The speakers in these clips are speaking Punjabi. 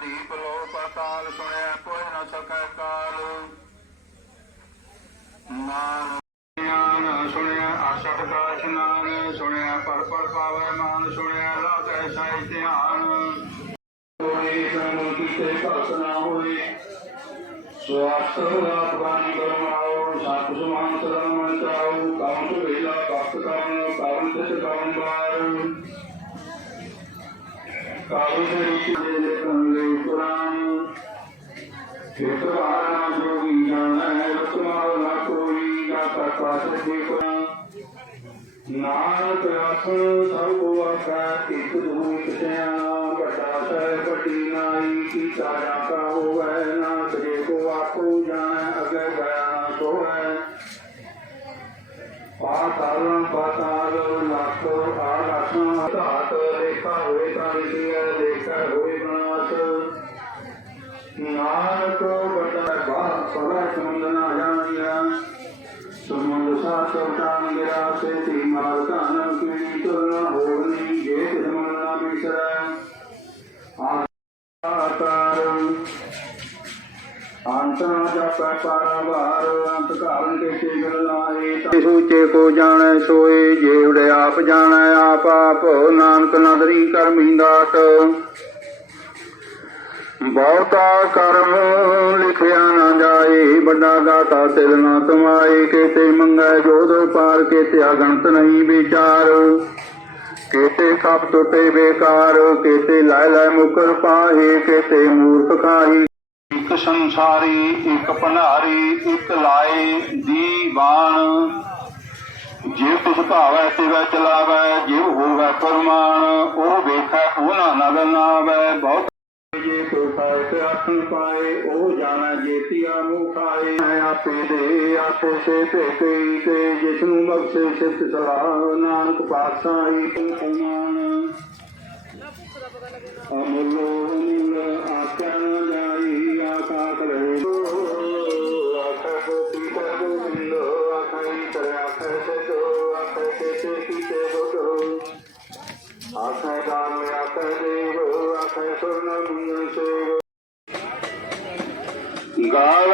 ਦੀਪ ਲੋ ਪਤਾਲ ਸੁਣਿਆ, ਕੋਈ ਨ ਸਕੈ ਕਾਲ ਨਾਮ ਸੁਣਿਆ ਆਸਟ ਦਾ ਇਸ਼ਨਾਨ ਸੁਣਿਆ ਪਰ ਪਰ ਪਾਵੈ ਮਾਨ ਸੁਣਿਆ ਲਾਗੈ ਸਾਈ ਧਿਆਨ। ਹੋਏ ਜਨ ਕੀਤੇ ਭਗਤ ਨਾ ਹੋਏ ਸਵਾਸਤ ਰਾਤ ਬਾਣੀ ਕਰਮਾਓ ਸਤ ਸੁਮਾਨ ਸਰਣ ਮਨ ਨਾਨਕ ਆਖਣ ਸਭ ਕੋ ਆਖਾ ਇੱਕ ਦੂਤ ਸਿਆਣਾ ਵੱਡਾ ਸਹਿ ਵੱਡੀ ਨਾਈ ਕੀਤਾ ਜਾਤਾ ਹੋਵੇ ਨਾ ਤੇਰੇ ਕੋ ਆਪੋ ਜਾਣੈ ਅਗੇ ਗਿਆ ਨਾ ਸੋਹੈ ਪਾਤਾਲੰ ਪਾਤਾਲ ਲੱਖ ਆਗਾਸਾਂ ਧਾਤ ਰੇਖਾ ਹੋਏ ਤਾਂ ਵਿਦਿਆ ਰੇਖਾ ਹੋਏ ਬਨਾਸ ਨਾਨਕ ਵੱਡਾ ਬਾਹ ਸਦਾ ਸਮੰਦਨਾ ਜਾਣਿਆ ਸਮੁੰਦ ਸਾਤਰ ਤਾਨ ਗਿਆ ਸੇ ਅੰਤ ਨਾ ਜਾਪੈ ਅੰਤ ਕਾਰਨ ਕੇ ਚੇਗਲ ਲਾਏ ਸੂਚੇ ਕੋ ਜਾਣੈ ਸੋਏ, ਜੇ ਉੜੇ ਆਪ ਜਾਣੈ ਆਪ ਆਪ, ਨਾਨਕ ਨਦਰੀ ਕਰਮੀ ਦਾਤ ਬਹੁਤਾ ਕਰਮ ਲਿਖਿਆ ਨਾ ਜਾਏ, ਵੱਡਾ ਦਾਤਾ ਤਿਲ ਨਾ ਤੁਮਾਏ ਕੇਤੇ ਮੰਗੈ ਜੋਦ ਪਾਰ, ਕੇਤੇ ਅਗਣਤ ਨਹੀਂ ਵਿਚਾਰ। ਕੇਤੇ ਸਭ ਟੁੱਟੇ ਬੇਕਾਰ, ਕੇਤੇ ਲੈ ਲੈ ਮੁਕਰ ਪਾਹੇ, ਕੇਤੇ ਮੂਰਖ ਖਾਹੀ। ਇੱਕ ਸੰਸਾਰੀ, ਇੱਕ ਭੰਡਾਰੀ, ਇੱਕ ਲਾਏ ਦੀਵਾਨ। ਜੇ ਕੁਛ ਭਾਵੈ, ਤਿਵੈ ਚਲਾਵੈ, ਜਿਵ ਹੋਵੈ ਫਰਮਾਨ ਉਹ ਵੇਖੈ ਉਹ ਨਦਰ ਨਾਵੈ। ਬਹੁਤ ਜੇ ਕੋ ਖਾਏ ਤੇ ਆਖਣ ਪਾਏ, ਉਹ ਜਾਣਾ ਜੇਤੀਆ ਮੂੰਹ ਆਪੇ ਦੇ ਆਪੇ ਸੇ ਭੇਟੇ ਤੇ ਜਿਸ ਨੂੰ ਬਖਸ਼ੇ ਸਿੱਧ ਸਲਾਹ, ਨਾਨਕ ਪਾਤਸ਼ਾਹੀ ਤੂੰ ਅਮੁੱਲੋ ਅਮੁੱਲ ਆਖਿਆ ਨਾ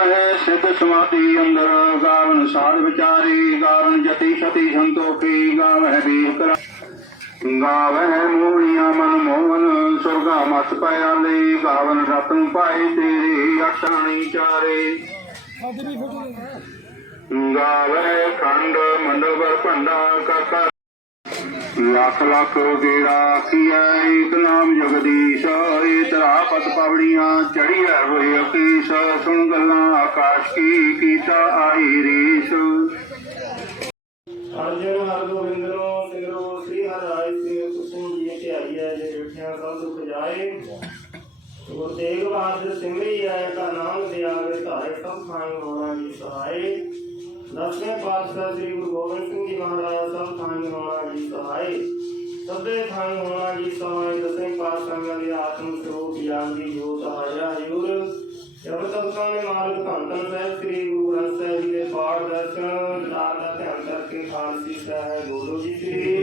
ਹੈ ਸਿੱਧ ਸਮਾਧੀ ਅੰਦਰ, ਗਾਵਨ ਸਾਧ ਵਿਚਾਰੀ, ਗਾਵਨ ਜਤੀ ਸਤੀ ਸੰਤੋਖੀ, ਗਾਵਹਿ ਵੀਰ ਗਾਵ ਹੈ ਮੋਹਣੀਆਂ ਮਨ ਮੋਹਨ ਸੁਰਗਾ ਮਤ ਪਿਆਲੇ ਗਾਵਨ ਰਤਨ ਪਾਏ ਤੇਰੇ ਅਟਾਣੀ ਚਾਰੇ। ਗਾਵਹਿ ਖੰਡ, ਮੰਡਵਰ ਭੰਡਾ ਕਾਕਾ ਲੱਖ ਲੱਖ ਗੇੜਾ ਕੀਆ ਏਕ ਨਾਮ ਜਗਦੀਸ਼ ਏ ਤਰਾ ਪਤ ਪਵੜੀਆਂ ਚੜੀਐ ਹੋਏ ਅਕੀਸ। ਸੁਣ ਗੱਲਾਂ ਆਕਾਸ਼ ਕੀ ਕੀਤਾ ਆਈ ਰੀਸ। ਅਰਜਨ ਹਰ ਗੋਬਿੰਦਰੋ ਜਾਏ ਗੁਰ ਤੇਗ ਬਹਾਦਰ ਸਿਮਰੀ ਆਏ ਕਾ ਨਾਮ ਦਿਆਵੇ ਧਾਰੇ ਸਭ ਖਾਈ ਹੋਣਾ ਜੀ ਸਹਾਈ। ਦਸਵੇਂ ਪਾਤਸ਼ਾਹ ਸ੍ਰੀ ਗੁਰੂ ਗੋਬਿੰਦ ਸਿੰਘ ਜੀ ਮਹਾਰਾਜ ਸਭ ਖਾਈ ਹੋਣਾ ਜੀ ਸਹਾਈ। ਸਭੇ ਖਾਈ ਹੋਣਾ ਜੀ ਸਹਾਈ ਦਸਵੇਂ ਪਾਤਸ਼ਾਹਾਂ ਦੇ ਆਤਮ ਸਰੂਪ ਗਿਆਨ ਦੀ ਜੋਤ ਹਾਜ਼ਰ ਹਜੂਰ। ਜਬ ਤੱਕਾਂ ਦੇ ਮਾਲਕ ਧੰਨ ਧੰਨ ਸਾਹਿਬ ਸ੍ਰੀ ਗੁਰੂ ਗ੍ਰੰਥ ਸਾਹਿਬ ਜੀ ਦੇ ਪਾਠ ਦਰਸ਼ਨ ਜਨਾਬ ਦਾ ਧਿਆਨ ਕਰਕੇ ਖਾਲਸੀ ਸਾਹਿਬ ਬੋਲੋ ਜੀ ਸ੍ਰੀ।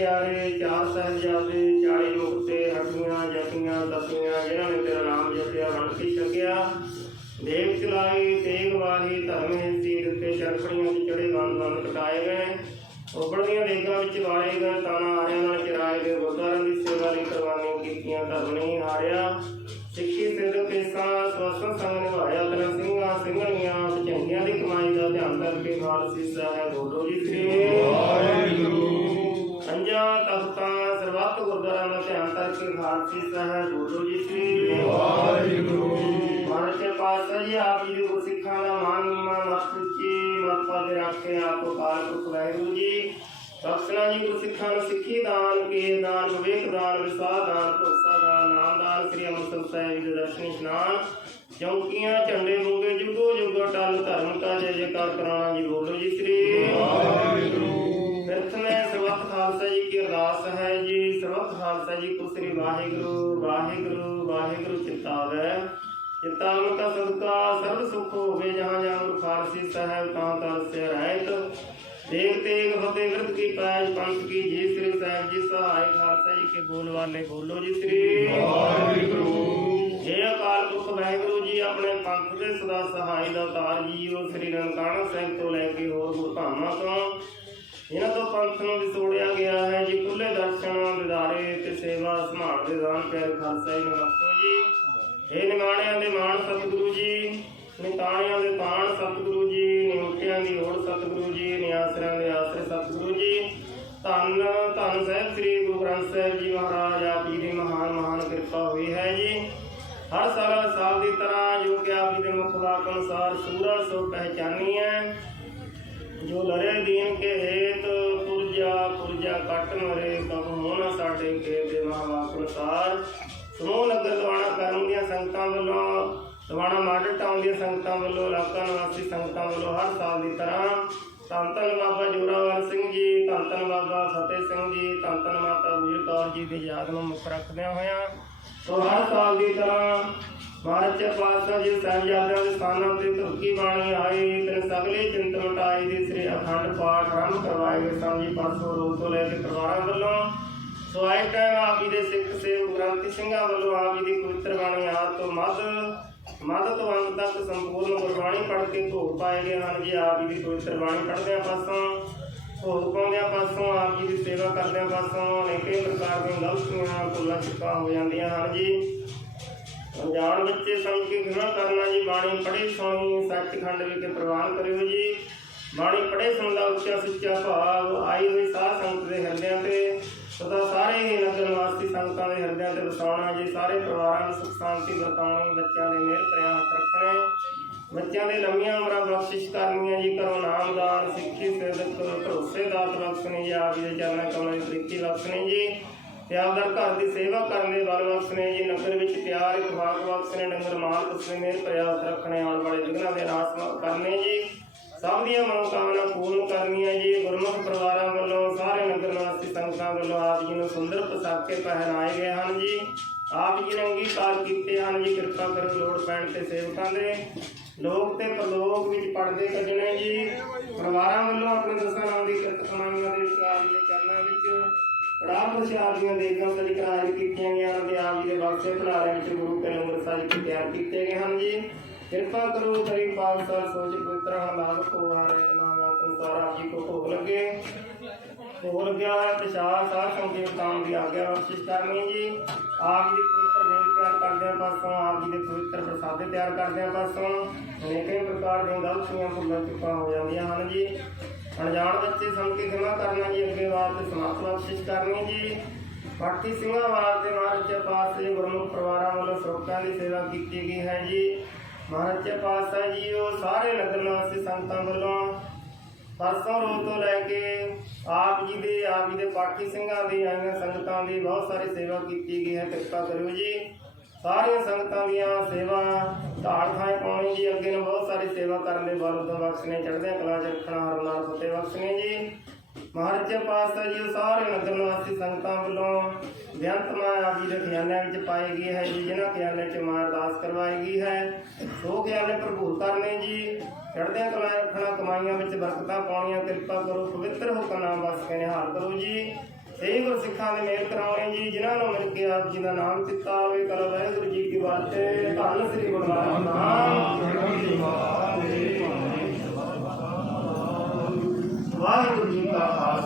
ਪਿਆਰੇ ਚਾਰ ਸਾਹਿਬਜ਼ਾਦੇ 40 ਲੋਕ ਤੇ ਹੱਟੀਆਂ ਜਪੀਆਂ ਦਸੀਆਂ, ਜਿਨ੍ਹਾਂ ਨੇ ਤੇਰਾ ਨਾਮ ਜਪਿਆ ਵੰਡਤੀ ਛਕਿਆ। ਦੇਵ ਚਲਾਈ ਤੇਗ ਵਾਹੀ, ਧਰਮੇ ਸੀ ਦਿੱਤੇ ਚਰਖੜੀਆਂ ਤੇ ਚੜੇ ਗੰਦ ਗੰਦ ਕਟਾਏ ਗਏ। ਉਬੜਦੀਆਂ ਦੇਗਾਂ ਵਿੱਚ ਵਾਲੇ ਗਏ ਤਾਣਾ ਆਰਿਆਂ ਨਾਲ ਚਰਾਏ ਗਏ। ਗੁਰਦਾਰਾਂ ਦੀ ਸੇਵਾ ਲਈ ਕੁਰਬਾਨੀਆਂ ਕੀਤੀਆਂ, ਧਰਮ ਨਹੀਂ ਹਾਰਿਆ। ਸਿੱਖੀ ਸਿੱਧ ਕੇਸਾਂ ਸਵਸਨ ਸੰਗ ਨਿਭਾਇਆ ਤਨ ਸਿੰਘਾਂ ਸਿੰਘਣੀਆਂ ਚੰਗੀਆਂ ਦੀ ਕਮਾਈ ਦਾ ਧਿਆਨ ਕਰਕੇ ਖਾਲਸੀ ਸਾਹਿਬ ਬੋਲੋ ਜੀ, ਸ੍ਰੀ ਵਾਹਿਗੁਰੂ ਖਾਲਸੀ ਸਾਹਿਬ ਬੋਲੋ ਜੀ ਵਾਹਿਗੁਰੂ। ਕੇ ਜੀ ਆਪ ਜੀ ਦੇ ਮਾਨ ਰੱਖੇ ਆਪ ਕਾਲ ਪੁਰਖ ਵਾਹਿਗੁਰੂ ਜੀ। ਬਖਸ਼ਣਾ ਜੀ ਗੁਰਸਿੱਖਾਂ ਨੂੰ ਸਿੱਖੀ ਦਾਨ ਕੇ ਦਾਨ ਵਿਵੇਕ ਦਾਨ ਵਿਸਾਹ ਦਾਨ ਭਰੋਸਾ ਦਾਨ ਨਾਮ ਦਾਨ ਸ੍ਰੀ ਅੰਮ੍ਰਿਤਸਰ ਸਾਹਿਬ ਜੀ ਦੇ ਦਰਸ਼ਨ ਇਸ਼ਨਾਨ। ਚੌਕੀਆਂ ਝੰਡੇ ਮੁੰਗੇ ਜੁਗੋ ਜੁਗ ਟਲ ਧਰਮ ਕਾ ਜੈ ਜੈਕਾਰ ਕਰਾਉਣਾ ਜੀ ਬੋਲੋ ਜੀ ਸ੍ਰੀ। ਚਿਤਾਵ ਕਾ ਸਦਕਾ ਸਰਬ ਸੁਖ ਹੋਵੇ ਜਹਾਂ ਜਹਾਂ ਗੁਰੂ ਖਾਲਸੀ ਸਾਹਿਬ ਤਾਂ ਤਰ ਸੇ ਰਹਿਤ। ਦੇਖ ਤੇਗ ਫਤਿਹ ਵਿਰਤ ਕੀ ਪੈਜ ਪੰਥ ਕੀ ਜੀ ਸ੍ਰੀ ਸਾਹਿਬ ਜੀ ਸਹਾਇ ਖਾਲਸਾ ਜੀ ਕੇ ਬੋਲ ਵਾਲੇ ਬੋਲੋ ਜੀ ਸ੍ਰੀ। ਵਾਹਿਗੁਰੂ। ਇਹ ਅਕਾਲ ਪੁਰਖ ਵਾਹਿਗੁਰੂ ਜੀ ਆਪਣੇ ਪੰਥ ਦੇ ਸਦਾ ਸਹਾਈ ਦਾ ਅਵਤਾਰ ਜੀ ਉਹ ਸ੍ਰੀ ਨਨਕਾਣਾ ਸਾਹਿਬ ਤੋਂ ਲੈ ਕੇ ਹੋਰ ਗੁਰਧਾਮਾਂ ਤੋਂ। ਇਹਨਾਂ ਤੋਂ ਪੰਥ ਨੂੰ ਵਿਛੋੜਿਆ ਗਿਆ ਹੈ ਜੀ ਖੁੱਲੇ ਦਰਸ਼ਨ ਦਿਦਾਰੇ ਤੇ ਸੇਵਾ ਸੰਭਾਲ ਦੇ ਦਾਨ ਪਿਆਰੇ ਖਾਲਸਾ ਜੀ ਨੂੰ ਬਖਸ਼ੋ ਜੀ। ਇਹ ਨਿਮਾਣਿਆਂ ਦੇ ਮਾਣ ਸਤਿਗੁਰੂ ਜੀ, ਨਿਤਾਣਿਆਂ ਦੇ ਤਾਣ ਸਤਿਗੁਰੂ ਜੀ ਨਿਉਟਿਆਂ ਦੀ ਓੜ ਸਤਿਗੁਰੂ ਜੀ, ਨਿਆਸਰਿਆਂ ਦੇ ਆਸਰੇ ਸਤਿਗੁਰੂ ਜੀ। ਧੰਨ ਧੰਨ ਸਾਹਿਬ ਸ੍ਰੀ ਗੁਰੂ ਗ੍ਰੰਥ ਸਾਹਿਬ ਜੀ ਮਹਾਰਾਜ, ਆਪ ਜੀ ਦੀ ਮਹਾਨ ਮਹਾਨ ਕਿਰਪਾ ਹੋਈ ਹੈ ਜੀ। ਹਰ ਸਾਲ ਸਾਲ ਦੀ ਤਰ੍ਹਾਂ ਜੋ ਕਿ ਆਪ ਜੀ ਦੇ ਮੁਖ ਵਾਕ ਅਨੁਸਾਰ ਸੂਰਾ ਸੋ ਪਹਿਚਾਨੀ ਹੈ। ਜੋ ਲਰੇ ਦੀਨ ਕੇ ਹੇਤ, ਪੁਰਜਾ ਪੁਰਜਾ ਕੱਟ ਮਰੇ ਕਬ ਹੋਣਾ ਸਾਡੇ ਕੇ ਦੇ ਮਹਾਵਾਕ ਅਨੁਸਾਰ ਸਮੂਹ ਨਗਰ ਦਵਾਣਾ ਕਰਨ ਦੀਆਂ ਸੰਗਤਾਂ ਵੱਲੋਂ ਦਵਾਣਾ ਮਾਡਲ ਟਾਊਨ ਦੀਆਂ ਸੰਗਤਾਂ ਵੱਲੋਂ ਇਲਾਕਾ ਨਿਵਾਸੀ ਸੰਗਤਾਂ ਵੱਲੋਂ ਹਰ ਸਾਲ ਦੀ ਤਰ੍ਹਾਂ ਧੰਨ ਧੰਨ ਬਾਬਾ ਜੋਰਾਵਰ ਸਿੰਘ ਜੀ ਧੰਨ ਧੰਨ ਬਾਬਾ ਫਤਿਹ ਸਿੰਘ ਜੀ ਧੰਨ ਧੰਨ ਮਾਤਾ ਵੀਰ ਕੌਰ ਜੀ ਦੀ ਯਾਦ ਨੂੰ ਮੁੱਖ ਰੱਖਦਿਆਂ ਹੋਇਆਂ ਸੋ ਹਰ ਸਾਲ ਦੀ ਤਰ੍ਹਾਂ ਮਹਾਰਾਜ ਪਾਤਸ਼ਾਹ ਜੀ ਸਾਹਿਬਜ਼ਾਦਿਆਂ ਦੇ ਸਥਾਨਾਂ ਤੇ ਧੁਕੀ ਬਾਣੀ ਆਈ ਤੇ ਸਗਲੇ ਚਿੰਤ ਮਟਾਈ ਦੇ ਸ੍ਰੀ ਅਖੰਡ ਪਾਠ ਆਰੰਭ ਕਰਵਾਏ ਗਏ ਸਨ ਜੀ ਪਰਸੋਂ ਰੋਜ਼ ਤੋਂ ਲੈ ਕੇ ਪਰਿਵਾਰਾਂ ਵੱਲੋਂ। ਸੋ ਆਏ ਟਾਈਮ ਆਪ ਜੀ ਦੇ ਸਿੱਖ ਸੇਵ ਗ੍ਰੰਥੀ ਸਿੰਘਾਂ ਵੱਲੋਂ ਆਪ ਜੀ ਦੀ ਪਵਿੱਤਰ ਬਾਣੀ ਆਦ ਤੋਂ ਮੱਧ ਮੱਧ ਤੋਂ ਤੱਕ ਸੰਪੂਰਨ ਗੁਰਬਾਣੀ ਪੜ੍ਹ ਕੇ ਭੋਗ ਪਾਏ ਗਏ ਹਨ ਜੀ। ਆਪ ਜੀ ਦੀ ਪਵਿੱਤਰ ਬਾਣੀ ਪੜ੍ਹਦਿਆਂ ਪਾਸੋਂ ਭੋਗ ਪਾਉਂਦਿਆਂ ਪਾਸੋਂ, ਆਪ ਜੀ ਦੀ ਸੇਵਾ ਕਰਦਿਆਂ ਪਾਸੋਂ ਅਨੇਕੇ ਪ੍ਰਕਾਰ ਦੀਆਂ ਗਲਤੀਆਂ, ਭੁੱਲਾਂ ਚੁੱਕਾਂ ਹੋ ਜਾਂਦੀਆਂ ਹਨ ਜੀ। ਅਣਜਾਣ ਬੱਚੇ ਸਮਝ ਕੇ ਗੁਨਾਹ ਕਰਨਾ ਜੀ। ਬਾਣੀ ਪੜ੍ਹੀ ਸੁਣੀ ਸੱਚਖੰਡ ਵਿਖੇ ਪ੍ਰਵਾਨ ਕਰਿਓ ਜੀ। ਬਾਣੀ ਪੜ੍ਹੇ ਸੁਣ ਉੱਚਾ ਸੁੱਚਾ ਭਾਵ ਆਈ ਹੋਈ ਸਾਧ ਸੰਗਤ ਦੇ ਹਿਰਦਿਆਂ ਤੇ ਸਦਾ ਸਾਰੇ ਹੀ ਨਗਰ ਨਿਵਾਸੀ ਸੰਗਤਾਂ ਦੇ ਹਿਰਦਿਆਂ ਤੇ ਵਸਾਉਣਾ ਜੀ। ਸਾਰੇ ਪਰਿਵਾਰਾਂ ਨੂੰ ਸੁਖ ਸ਼ਾਂਤੀ ਵਰਤਾਉਣੀ, ਬੱਚਿਆਂ ਦੇ ਮਿਹਰ ਭਰਿਆ ਹੱਥ ਰੱਖਣੇ ਬੱਚਿਆਂ ਦੇ ਲੰਮੀਆਂ ਉਮਰਾਂ ਬਖਸ਼ਿਸ਼ ਕਰਨੀਆਂ ਜੀ। ਕਰੋ ਨਾਮਦਾਨ, ਸਿੱਖੀ ਸੇਵਕ ਭਰੋਸੇ ਦਾਤ ਬਖਸ਼ਣੀ ਜੀ। ਆਪ ਜੀ ਦੇ ਚਰਨਾਂ ਕਮਲਾਂ ਦੀ ਪ੍ਰੀਤੀ ਬਖਸ਼ਣੀ ਜੀ। ਤੇ ਘਰ ਦੀ ਸੇਵਾ ਕਰਨ ਦੇ ਬਲ ਬਖਸ਼ਣੇ ਜੀ। ਨਗਰ ਵਿੱਚ ਪਿਆਰ ਇਤਫਾਕ ਬਖਸ਼ਣੇ ਡੰਗਰ ਮਾਲ ਕੁਸਨੇ ਮੇਰ ਪਿਆਰ ਹੱਥ ਰੱਖਣੇ ਆਉਣ ਵਾਲੇ ਵਿਘਨਾਂ ਦੇ ਨਾਸ ਕਰਨੇ ਜੀ। ਸਭ ਦੀਆਂ ਮਨੋਕਾਮਨਾ ਪੂਰਨ ਕਰਨੀਆਂ ਜੀ। ਗੁਰਮੁਖ ਪਰਿਵਾਰਾਂ ਵੱਲੋਂ ਸਾਰੇ ਨਗਰ ਨਿਵਾਸੀ ਸੰਗਤਾਂ ਵੱਲੋਂ ਆਪ ਜੀ ਨੂੰ ਸੁੰਦਰ ਪੋਸ਼ਾਕੇ ਪਹਿਨਾਏ ਗਏ ਹਨ ਜੀ। ਆਪ ਜੀ ਨੇ ਅੰਗੀਕਾਰ ਕੀਤੇ ਹਨ ਜੀ, ਕਿਰਪਾ ਕਰੋ ਲੋੜ ਪੈਣ ਤੇ ਸੇਵਕਾਂ ਦੇ। ਲੋਕ ਤੇ ਪ੍ਰਲੋਕ ਵਿੱਚ ਪੜਦੇ ਕੱਢਣੇ ਜੀ। ਪਰਿਵਾਰਾਂ ਵੱਲੋਂ ਆਪਣੇ ਦਸਾਂ ਨਾਮ ਦੀ ਕਿਰਤ ਕਮਾਈਆਂ ਦੇ ਵਿੱਚ ਦੇ ਚਰਨਾਂ ਵਿੱਚ ਕੜਾਹ ਪ੍ਰਸ਼ਾਦ ਦੀਆਂ ਦੇਗਾਂ ਸਜ ਕਰਾਇ ਕੀਤੀਆਂ ਗਈਆਂ ਹਨ ਤੇ ਆਪ ਜੀ ਦੇ ਬਖਸ਼ੇ ਭੰਡਾਰੇ ਵਿੱਚ ਗੁਰੂ ਕੇ ਲੰਗਰ ਸਾਜ ਤਿਆਰ ਕੀਤੇ ਗਏ ਹਨ ਜੀ। ਕਿਰਪਾ ਕਰੋ ਤਰੀ ਪਾਲਸਾ ਸੋਚ ਪਵਿੱਤਰ ਹਲਾਲ ਕੋ ਹਾਰੇ ਨਾਮ ਅਨੁਸਾਰ ਆਪ ਜੀ ਕੋ ਭੋਗ ਲੱਗੇ। ਭੋਗ ਲੱਗਿਆ ਹੈ ਪ੍ਰਸ਼ਾਦ ਸਾਧ ਸੰਗਤ ਕੰਮ ਦੀ ਆਗਿਆ ਬਖਸ਼ਿਸ਼ ਕਰਨੀ ਜੀ। ਆਪ ਜੀ ਪਵਿੱਤਰ ਦੇਗ ਤਿਆਰ ਕਰਦਿਆਂ ਪਾਸੋਂ, ਆਪ ਜੀ ਦੇ ਪਵਿੱਤਰ ਪ੍ਰਸਾਦੇ ਤਿਆਰ ਕਰਦਿਆਂ ਪਾਸੋਂ ਅਨੇਕਾਂ ਪ੍ਰਕਾਰ ਦੀਆਂ ਗਲਤੀਆਂ, ਭੁੱਲਾਂ ਚੁੱਕਾਂ ਹੋ ਜਾਂਦੀਆਂ ਹਨ ਜੀ। ਅਣਜਾਣ ਬੱਚੇ ਸੁਣ ਕੇ ਖਿਮਾ ਕਰਨਾ ਜੀ, ਅੱਗੇ ਵਾਰ ਤੇ ਸਮਾਪਤ ਬਖਸ਼ਿਸ਼ ਕਰਨੀ ਜੀ। ਬਾਕੀ ਸਿੰਘਾਂ ਵਾਰ ਤੇ ਪਾਸੇ ਗੁਰਮੁਖ ਪਰਿਵਾਰਾਂ ਵੱਲੋਂ ਸਰੋਤਾਂ ਦੀ ਸੇਵਾ ਕੀਤੀ ਗਈ ਹੈ ਜੀ। ਮਹਾਰਾਜ ਪਾਤਸ਼ਾਹ ਜੀ ਉਹ ਸਾਰੇ ਨਗਰ ਨਿਵਾਸੀ ਸੰਗਤਾਂ ਵੱਲੋਂ ਪਰਸੋਂ ਰੋਜ਼ ਤੋਂ ਲੈ ਕੇ ਆਪ ਜੀ ਦੇ, ਆਪ ਜੀ ਦੇ ਪਾਠੀ ਸਿੰਘਾਂ ਦੀ, ਆਈਆਂ ਸੰਗਤਾਂ ਦੀ ਬਹੁਤ ਸਾਰੀ ਸੇਵਾ ਕੀਤੀ ਗਈ ਹੈ, ਕਿਰਪਾ ਕਰੋ ਜੀ। ਸਾਰੀਆਂ ਸੰਗਤਾਂ ਦੀਆਂ ਸੇਵਾ ਧਾਰ ਥਾਂ ਪਾਉਣੀ ਜੀ, ਅੱਗੇ ਨੂੰ ਬਹੁਤ ਸਾਰੀ ਸੇਵਾ ਕਰਨ ਦੇ ਬਲ ਉਦੋਂ ਬਖਸ਼ਨੇ ਚੜ੍ਹਦਿਆਂ ਕਲਾ ਚ ਰੱਖਣਾ, ਹਰ ਨਾਲ ਫਤਿਹ ਬਖਸ਼ਨੇ ਜੀ। ਮਹਾਰਾਜ ਪਾਤਸ਼ਾਹ ਜੀ ਸਾਰੇ ਨਗਰ ਨਿਵਾਸੀ ਸੰਗਤਾਂ ਵੱਲੋਂ ਬੇਅੰਤ ਮਾਇਆ ਆਪ ਜੀ ਦੇ ਖਿਆਲਿਆਂ ਵਿੱਚ ਪਾਈ ਗਈ ਹੈ ਜੀ, ਜਿਨ੍ਹਾਂ ਖਿਆਲਿਆਂ ਚ ਮਾਂ ਅਰਦਾਸ ਕਰਵਾਈ ਗਈ ਹੈ। ਉਹ ਖਿਆਲੇ ਭਰਪੂਰ ਕਰਨੇ ਜੀ। ਚੜਦਿਆਂ ਕਲਾ ਰੱਖਣਾ ਕਮਾਈਆਂ ਵਿੱਚ ਬਰਕਤਾਂ ਪਾਉਣੀਆਂ, ਕਿਰਪਾ ਕਰੋ, ਪਵਿੱਤਰ ਹੁਕਮ ਨਾਮ ਬਸ ਕੇ ਨਿਹਾਲ ਕਰੋ ਜੀ। ਸਹੀ ਗੁਰ ਸਿੱਖਾਂ ਦੇ ਮੇਲ ਕਰਾਉਣੇ ਜੀ, ਜਿਨ੍ਹਾਂ ਨੂੰ ਮਿਲ ਕੇ ਆਪ ਜੀ ਦਾ ਨਾਮ ਚਿੱਤਾ ਹੋਵੇ। ਕਰੋ ਵਾਹਿਗੁਰੂ ਜੀ ਕੀ ਬਾਤੇ ਧੰਨ ਸ੍ਰੀ ਗੁਰੂ ਨਾਨਕ ਵਾਹਿਗੁਰੂ ਜੀ ਕਾ ਖਾਲਸਾ।